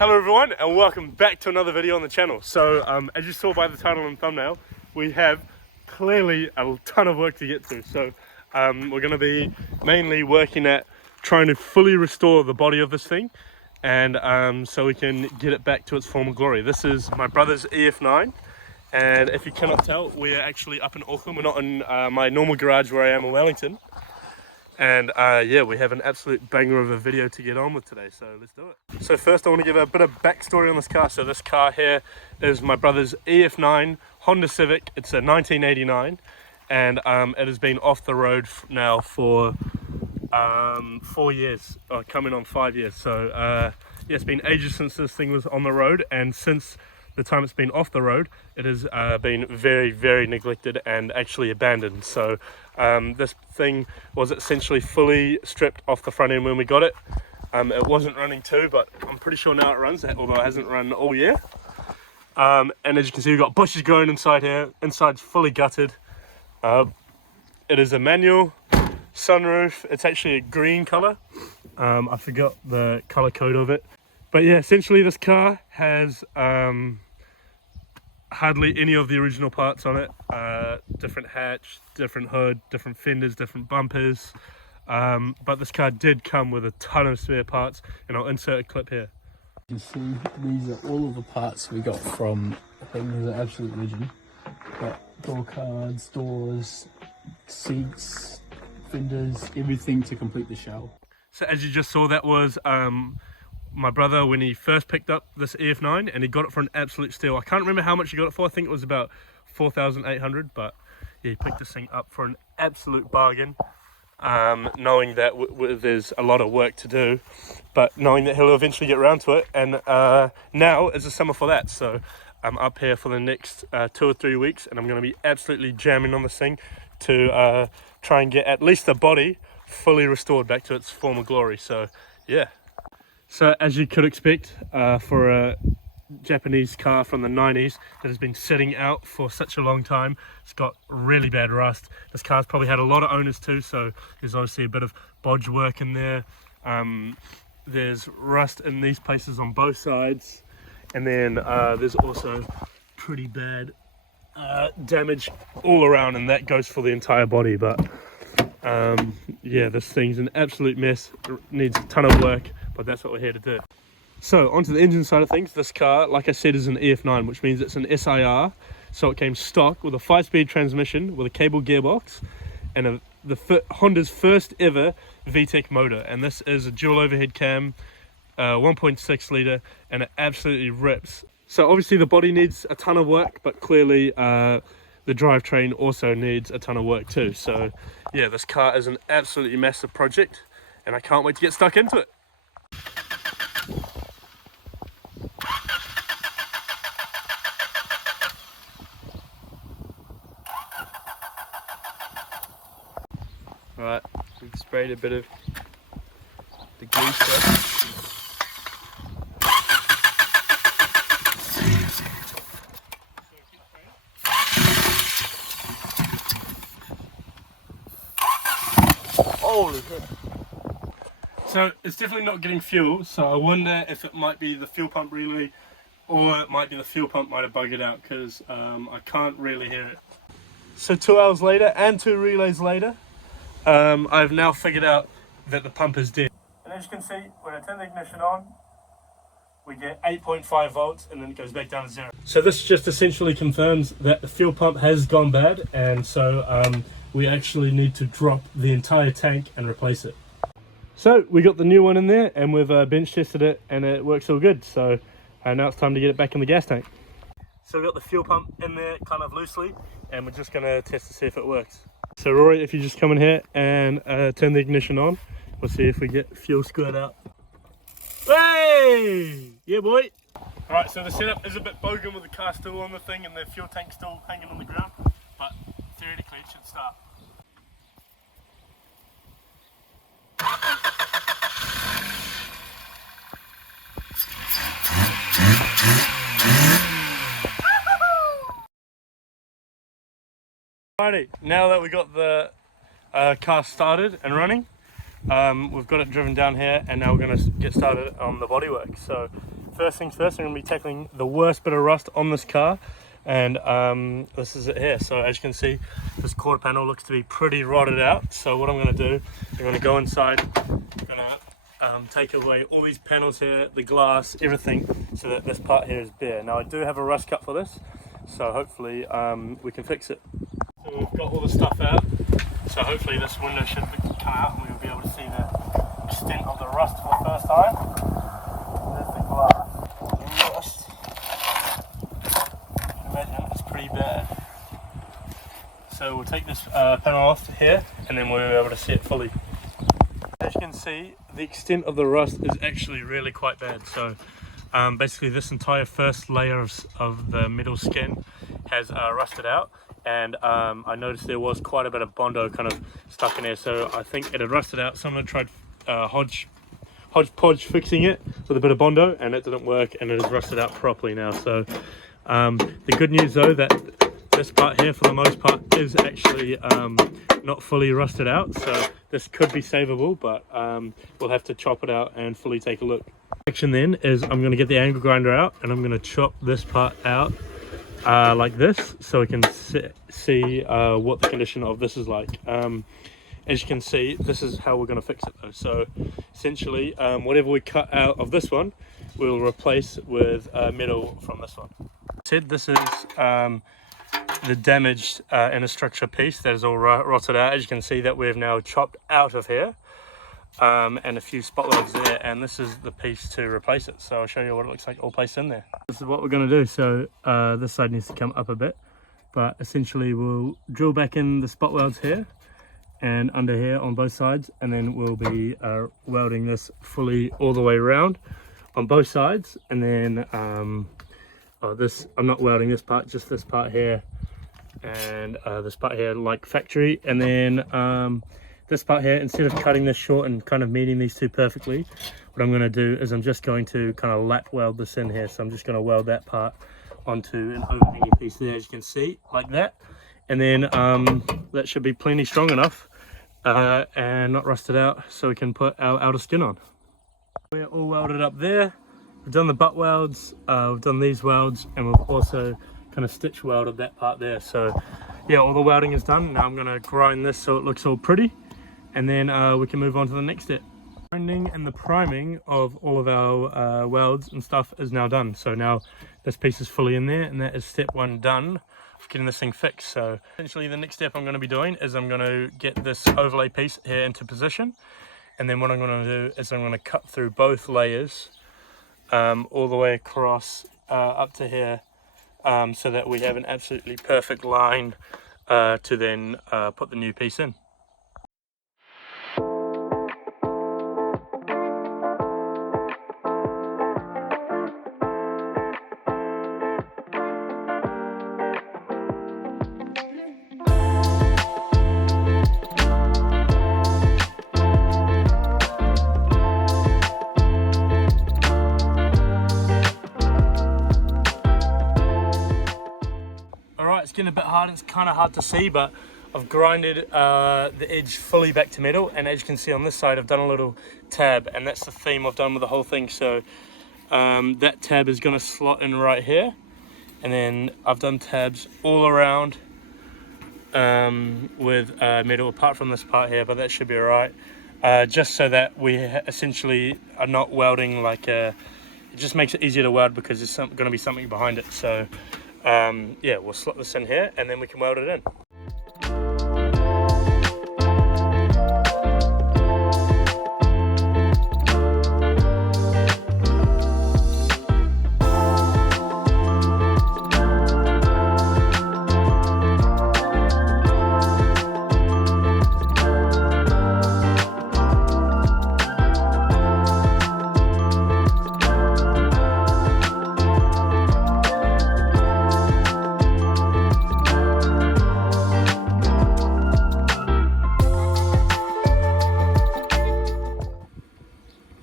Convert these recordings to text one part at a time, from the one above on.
Hello everyone and welcome back to another video on the channel. So as you saw by the title and thumbnail, we have clearly a ton of work to get through. So we're going to be mainly working at trying to fully restore the body of this thing, and so we can get it back to its former glory. This is my brother's EF9, and if you cannot tell, we're actually up in Auckland. We're not in my normal garage where I am in Wellington. And yeah, we have an absolute banger of a video to get on with today, so let's do it. So first I want to give a bit of backstory on this car. So this car here is my brother's EF9 Honda Civic. It's a 1989, and it has been off the road now for 4 years, coming on 5 years. So yeah, it's been ages since this thing was on the road, and since the time it's been off the road, it has been very neglected and actually abandoned. So this thing was essentially fully stripped off the front end when we got it. It wasn't running too, but I'm pretty sure now it runs, although it hasn't run all year. And as you can see, we've got bushes growing inside here. Inside's fully gutted. It is a manual sunroof. It's actually a green color. I forgot the color code of it. But yeah, essentially this car has hardly any of the original parts on it. Different hatch, different hood, different fenders, different bumpers. But this car did come with a ton of spare parts, and I'll insert a clip here. You can see these are all of the parts we got from the thing. These are absolute legend. Got door cards, doors, seats, fenders, everything to complete the shell. So as you just saw, that was my brother when he first picked up this EF9, and he got it for an absolute steal. I can't remember how much he got it for. I think it was about 4,800, but yeah, he picked this thing up for an absolute bargain, knowing that there's a lot of work to do, but knowing that he'll eventually get around to it. And now is the summer for that, so I'm up here for the next 2 or 3 weeks, and I'm going to be absolutely jamming on this thing to try and get at least the body fully restored back to its former glory. So yeah. So as you could expect for a Japanese car from the 90s that has been sitting out for such a long time, it's got really bad rust. This car's probably had a lot of owners too, so there's obviously a bit of bodge work in there. There's rust in these places on both sides, and then there's also pretty bad damage all around, and that goes for the entire body. But yeah, this thing's an absolute mess. It needs a ton of work, but that's what we're here to do. So onto the engine side of things. This car, like I said, is an EF9, which means it's an SIR. So it came stock with a 5-speed transmission with a cable gearbox and Honda's first ever VTEC motor. And this is a dual overhead cam, 1.6 litre, and it absolutely rips. So obviously the body needs a ton of work, but clearly the drivetrain also needs a ton of work too. So yeah, this car is an absolutely massive project, and I can't wait to get stuck into it. Right, we've sprayed a bit of the grease. Holy shit. So it's definitely not getting fuel, so I wonder if it might be the fuel pump relay, or it might be the fuel pump might have buggered out, because I can't really hear it. So 2 hours later and 2 relays later, I've now figured out that the pump is dead. And as you can see, when I turn the ignition on, we get 8.5 volts, and then it goes back down to 0. So this just essentially confirms that the fuel pump has gone bad, and so we actually need to drop the entire tank and replace it. So we got the new one in there, and we've bench tested it, and it works all good. So now it's time to get it back in the gas tank. So we've got the fuel pump in there kind of loosely, and we're just going to test to see if it works. So Rory, if you just come in here and turn the ignition on, we'll see if we get fuel squirt out. Hey! Yeah, boy! Alright, so the setup is a bit bogan with the car still on the thing and the fuel tank still hanging on the ground, but theoretically it should start. Alrighty, now that we got the car started and running, we've got it driven down here, and now we're going to get started on the bodywork. So first things first, I'm going to be tackling the worst bit of rust on this car, and this is it here. So as you can see, this quarter panel looks to be pretty rotted out. So what I'm going to do, I'm going to go inside, I'm going to take away all these panels here, the glass, everything, so that this part here is bare. Now I do have a rust cut for this, so hopefully we can fix it. So we've got all the stuff out, so hopefully this window should come out and we'll be able to see the extent of the rust for the first time. There's the glass, rust. You can imagine it's pretty bad. So we'll take this panel off here and then we'll be able to see it fully. As you can see, the extent of the rust is actually really quite bad. So basically this entire first layer of the metal skin has rusted out, and I noticed there was quite a bit of Bondo kind of stuck in there, so I think it had rusted out. Someone tried hodgepodge fixing it with a bit of Bondo and it didn't work, and it has rusted out properly now. So the good news though, that this part here for the most part is actually not fully rusted out, so this could be savable, but we'll have to chop it out and fully take a look. Action then is I'm going to get the angle grinder out and I'm going to chop this part out like this, so we can see what the condition of this is like. As you can see, this is how we're going to fix it though. So essentially whatever we cut out of this one we'll replace with metal from this one. This is the damaged inner structure piece that is all rotted out. As you can see, that we've now chopped out of here, and a few spot welds there, and this is the piece to replace it. So I'll show you what it looks like all placed in there. This is what we're going to do. So this side needs to come up a bit, but essentially we'll drill back in the spot welds here and under here on both sides, and then we'll be welding this fully all the way around on both sides. And then I'm not welding this part, just this part here and this part here like factory, and then this part here, instead of cutting this short and kind of meeting these two perfectly, what I'm going to do is I'm just going to kind of lap weld this in here. So I'm just going to weld that part onto an overhanging piece there, as you can see, like that, and then that should be plenty strong enough and not rusted out, so we can put our outer skin on. We're all welded up there. We've done the butt welds, we've done these welds, and we've also kind of stitch welded that part there. So yeah, all the welding is done. Now I'm going to grind this so it looks all pretty, and then we can move on to the next step. Grinding and the priming of all of our welds and stuff is now done. So now this piece is fully in there, and that is step one done of getting this thing fixed. So essentially the next step I'm going to be doing is I'm going to get this overlay piece here into position, and then what I'm going to do is I'm going to cut through both layers all the way across up to here, so that we have an absolutely perfect line to then put the new piece in. It's getting a bit hard, it's kind of hard to see, but I've grinded the edge fully back to metal, and as you can see on this side I've done a little tab, and that's the theme I've done with the whole thing. So that tab is going to slot in right here, and then I've done tabs all around with metal apart from this part here, but that should be alright, just so that we essentially are not welding like it just makes it easier to weld because there's going to be something behind it. So yeah, we'll slot this in here and then we can weld it in.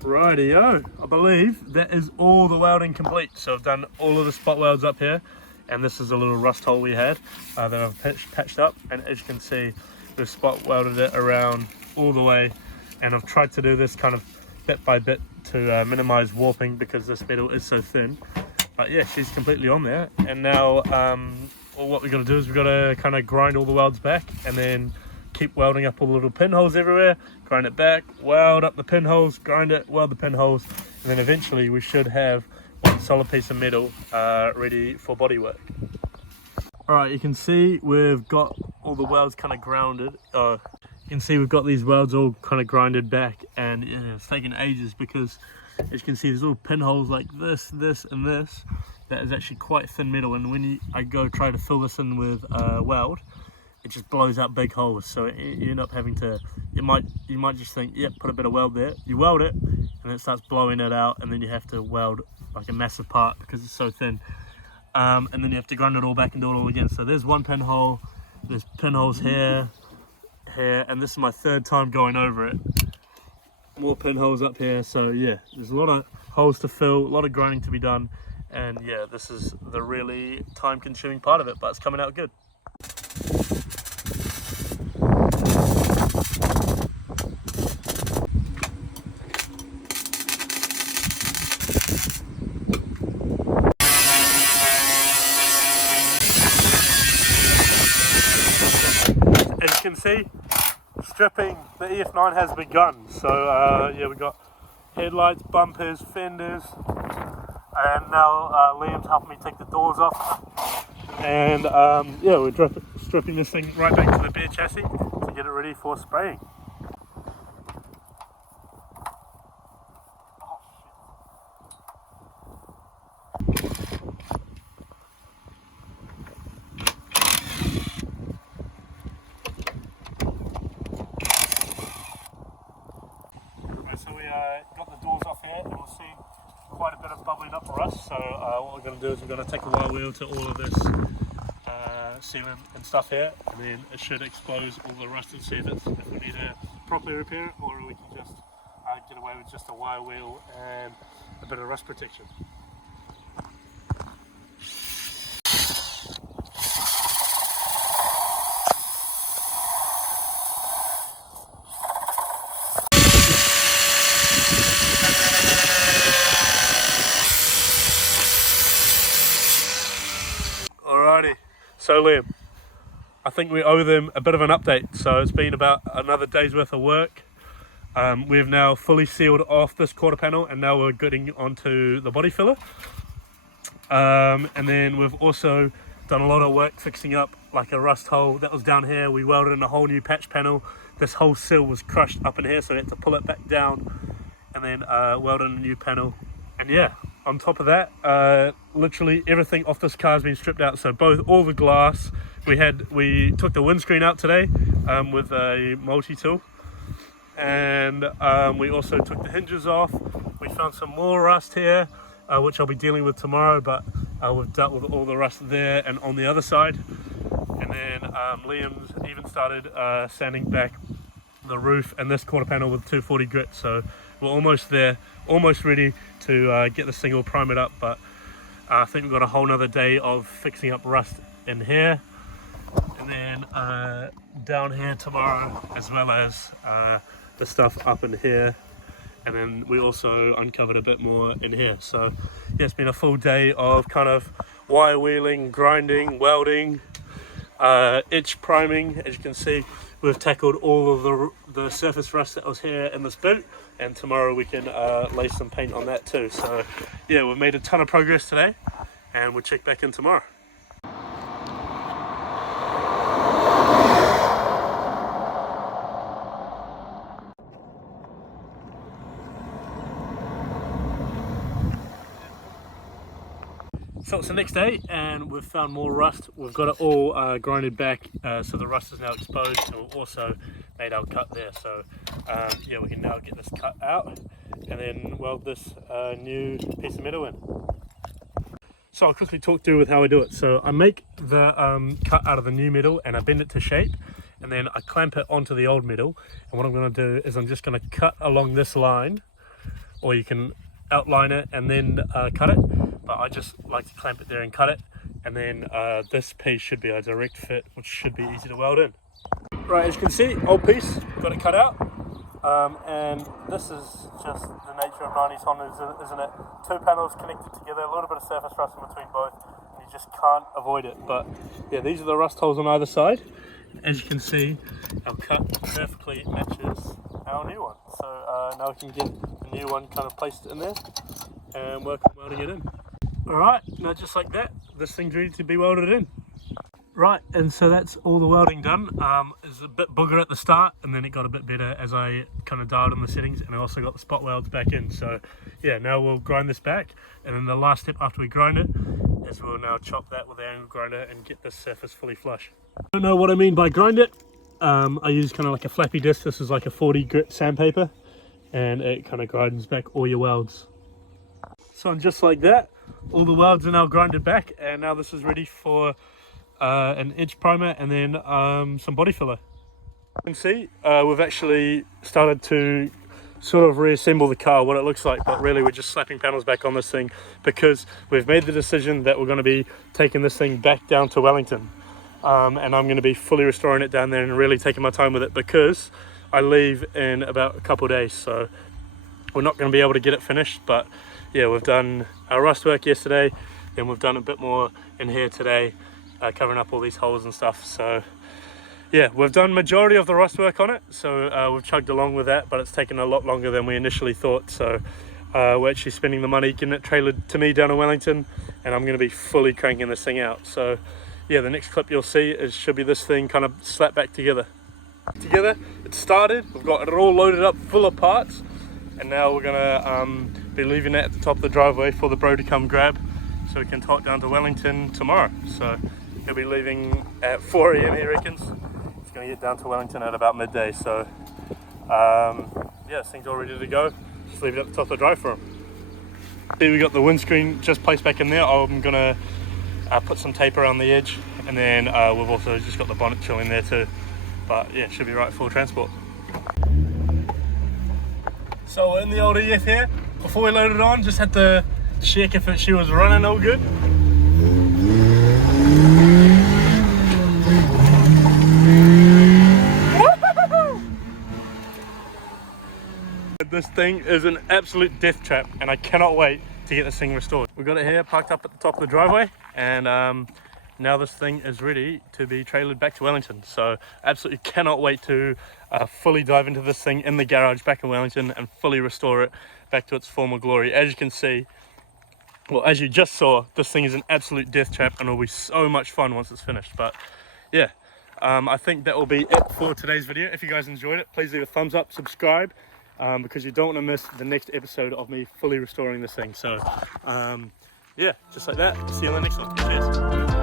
Rightio, I believe that is all the welding complete. So I've done all of the spot welds up here, and this is a little rust hole we had that I've patched up, and as you can see we've spot welded it around all the way, and I've tried to do this kind of bit by bit to minimize warping because this metal is so thin. But yeah, she's completely on there. And now well, what we're going to do is we've got to kind of grind all the welds back and then keep welding up all the little pinholes everywhere, grind it back, weld up the pinholes, grind it, weld the pinholes, and then eventually we should have one solid piece of metal ready for bodywork. Alright, you can see we've got all the welds kind of grounded. You can see we've got these welds all kind of grinded back, and it's taken ages because, as you can see, there's little pinholes like this, this, and this. That is actually quite thin metal, and when I go try to fill this in with weld, it just blows out big holes. So you end up having to, you might just think, yep, put a bit of weld there. You weld it, and it starts blowing it out, and then you have to weld like a massive part because it's so thin. And then you have to grind it all back and do it all again. So there's one pinhole, there's pinholes here, here, and this is my third time going over it. More pinholes up here. So yeah, there's a lot of holes to fill, a lot of grinding to be done. And yeah, this is the really time-consuming part of it, but it's coming out good. As you can see, stripping the EF9 has begun. So yeah, we got headlights, bumpers, fenders. And now Liam's helping me take the doors off, and yeah, we're stripping this thing right back to the bare chassis to get it ready for spraying. So we got the doors off here, and we'll see quite a bit of bubbling up for us. So what we're going to do is we're going to take a wire wheel to all of this sealant and stuff here, and then it should expose all the rust and see if we need to properly repair it, or we can just get away with just a wire wheel and a bit of rust protection. Alrighty, so Liam, I think we owe them a bit of an update. So it's been about another day's worth of work. We've now fully sealed off this quarter panel, and now we're getting onto the body filler. And then we've also done a lot of work fixing up like a rust hole that was down here. We welded in a whole new patch panel. This whole sill was crushed up in here, so we had to pull it back down and then weld in a new panel. And yeah, on top of that, literally everything off this car has been stripped out. So all the glass, we took the windscreen out today with a multi-tool, and we also took the hinges off. We found some more rust here, which I'll be dealing with tomorrow, but we've dealt with all the rust there and on the other side. And then Liam's even started sanding back the roof and this quarter panel with 240 grit. So we're almost there, almost ready to get this thing all primed up, but I think we've got a whole nother day of fixing up rust in here, and then down here tomorrow, as well as the stuff up in here, and then we also uncovered a bit more in here. So yeah, it's been a full day of kind of wire wheeling, grinding, welding, itch priming. As you can see, we've tackled all of the surface rust that was here in this boot, and tomorrow we can lay some paint on that too. So yeah, we've made a ton of progress today, and we'll check back in tomorrow. So it's the next day, and we've found more rust. We've got it all grinded back, so the rust is now exposed, and we've also made our cut there. So yeah, we can now get this cut out and then weld this new piece of metal in. So I'll quickly talk through with how I do it. So I make the cut out of the new metal, and I bend it to shape, and then I clamp it onto the old metal. And what I'm going to do is I'm just going to cut along this line, or you can outline it and then cut it, but I just like to clamp it there and cut it, and then this piece should be a direct fit, which should be easy to weld in. Right, as you can see, old piece, got it cut out. And this is just the nature of 90s Hondas, isn't it? Two panels connected together, a little bit of surface rust in between both, and you just can't avoid it. But yeah, these are the rust holes on either side. As you can see, our cut perfectly matches our new one. So now we can get the new one kind of placed in there and work on welding it in. Alright, now just like that, this thing's ready to be welded in. Right, and so that's all the welding done. It's a bit booger at the start, and then it got a bit better as I kind of dialed in the settings, and I also got the spot welds back in. So yeah, now we'll grind this back, and then the last step after we grind it is we'll now chop that with the angle grinder and get this surface fully flush. I don't know what I mean by grind it. I use kind of like a flappy disc. This is like a 40 grit sandpaper, and it kind of grinds back all your welds. So just like that, all the welds are now grinded back, and now this is ready for an edge primer and then some body filler. You can see we've actually started to sort of reassemble the car, what it looks like, but really we're just slapping panels back on this thing because we've made the decision that we're going to be taking this thing back down to Wellington, and I'm going to be fully restoring it down there and really taking my time with it because I leave in about a couple of days, so we're not going to be able to get it finished. But yeah, we've done our rust work yesterday, then we've done a bit more in here today, covering up all these holes and stuff. So yeah, we've done majority of the rust work on it, so we've chugged along with that, but it's taken a lot longer than we initially thought. So we're actually spending the money getting it trailered to me down in Wellington, and I'm going to be fully cranking this thing out. So yeah, the next clip you'll see should be this thing kind of slapped back together. It started, we've got it all loaded up full of parts, and now we're gonna be leaving it at the top of the driveway for the bro to come grab, so we can tow it down to Wellington tomorrow. So he'll be leaving at 4 AM, he reckons. He's going to get down to Wellington at about midday. So yeah, this thing's all ready to go. Just leave it at the top of the drive for him. See, we got the windscreen just placed back in there. I'm going to put some tape around the edge, and then we've also just got the bonnet chilling there too. But yeah, it should be right for transport. So we're in the old EF here. Before we load it on, just had to check if she was running all good. This thing is an absolute death trap, and I cannot wait to get this thing restored. We've got it here parked up at the top of the driveway, and now this thing is ready to be trailered back to Wellington. So absolutely cannot wait to fully dive into this thing in the garage back in Wellington and fully restore it back to its former glory. As you can see, well, as you just saw, this thing is an absolute death trap, and it'll be so much fun once it's finished. But yeah, I think that will be it for today's video. If you guys enjoyed it, please leave a thumbs up, subscribe, because you don't want to miss the next episode of me fully restoring this thing. So yeah, just like that. See you on the next one. Cheers.